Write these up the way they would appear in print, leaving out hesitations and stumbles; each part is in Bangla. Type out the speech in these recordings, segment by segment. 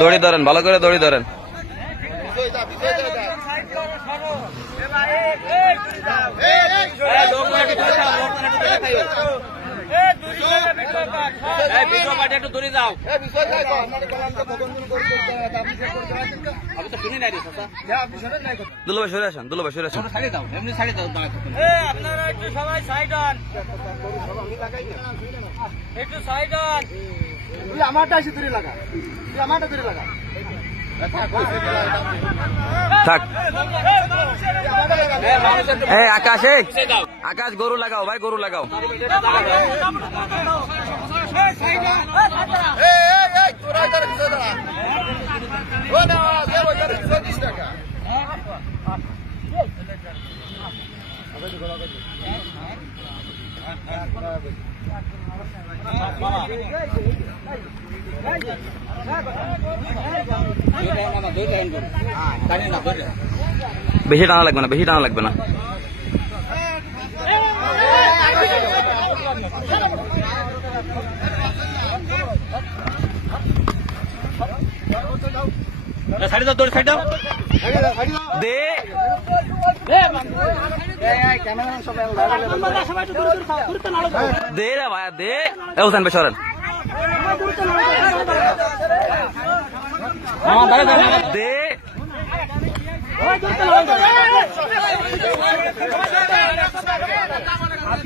দড়ি ধরেন, ভালো করে দড়ি ধরেন। দুলভাই সরে আসেন, দুলভাই সরে আসেন। আপনারা একটু সবাই সাইড হন, একটু সাইড হন। আমারটা এসে দূরে লাগা, আমারটা দূরে লাগা। থাক। আকাশ, আকাশ গরু লাগাও ভাই, গরু লাগাও। বেশি টানা লাগবে না, বেশি টানা লাগবে না। দে দে রে ভাই, দে। হোসেন ভাই সরেন। দে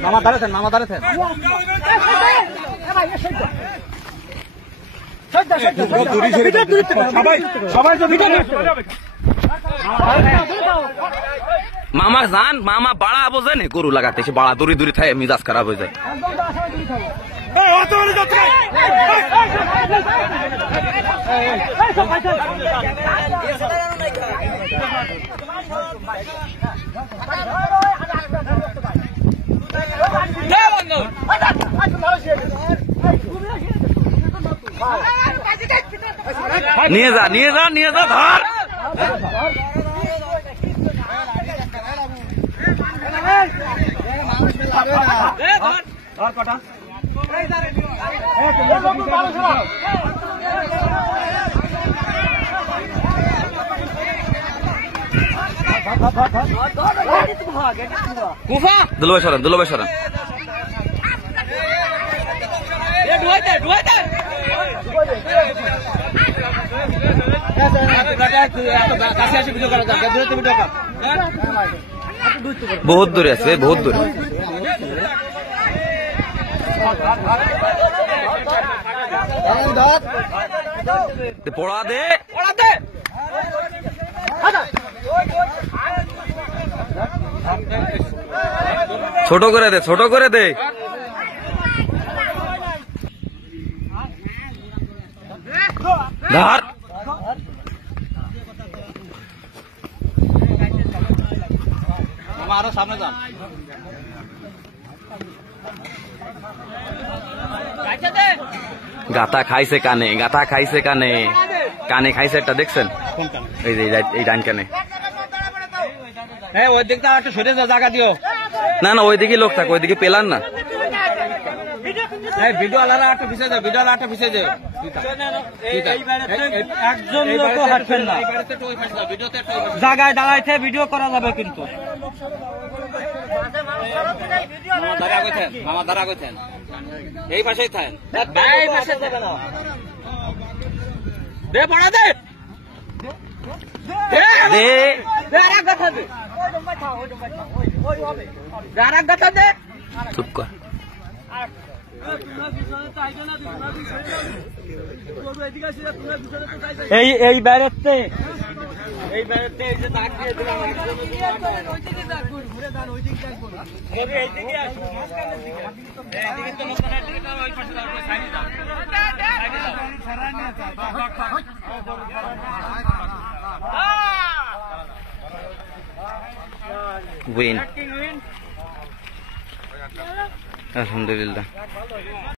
মামা দাঁড়াতেন, মামা দাঁড়াতেন। মামা জান, মামা বাড়া বোঝেন গরু লাগাতে, সে বাড়া দূরে দূরে থাকে, মিজাজ খারাপ হয়ে যায়। নিয়ে যা, নিয়ে যা, নিয়ে যা, ধর। দুলভাই সরেন, দুলভাই সরেন। বহুত দূরে আছে, বহুত দূরে। পড়া দে, পড়া দে। ছোট করে দে, ছোট করে দে। ধর। আরো সামনে যান। গাতা খাইছে কানে, গাতা খাইছে কানে, কানে খাইছে একটা, দেখছেন? এই যে এই ডান কানে। ওই দিকটা একটু সরে যা, জায়গা দিও। না না, ওইদিকে লোক থাকে, ওইদিকে পেলান না। ভিডিও আলাদা একটা পিছিয়ে যাও, ভিডিও আলাদা পিছিয়ে যাও। একজন লোক হাঁটবেন না, জায়গায় দাঁড়াইতে ভিডিও করা যাবে কিন্তু। মামা দাঁড়া গেছেন, এই পাশেই থাকেন, এই পাশে যাবে না। দে পড়া দে, দে আর এক গাথা দে, আর এক গাথা দে। চুপ কর। এই বাইরেতে, এই বাইরেতে এই যে দাগ দিয়ে দিলাম, এইদিকে আসুন, মাঝখানের দিকে, এইদিকে তো নতুন একটা ওই পাশে যাও, সাইডে যাও, সাইডে যাও। উইন, আলহামদুলিল্লাহ।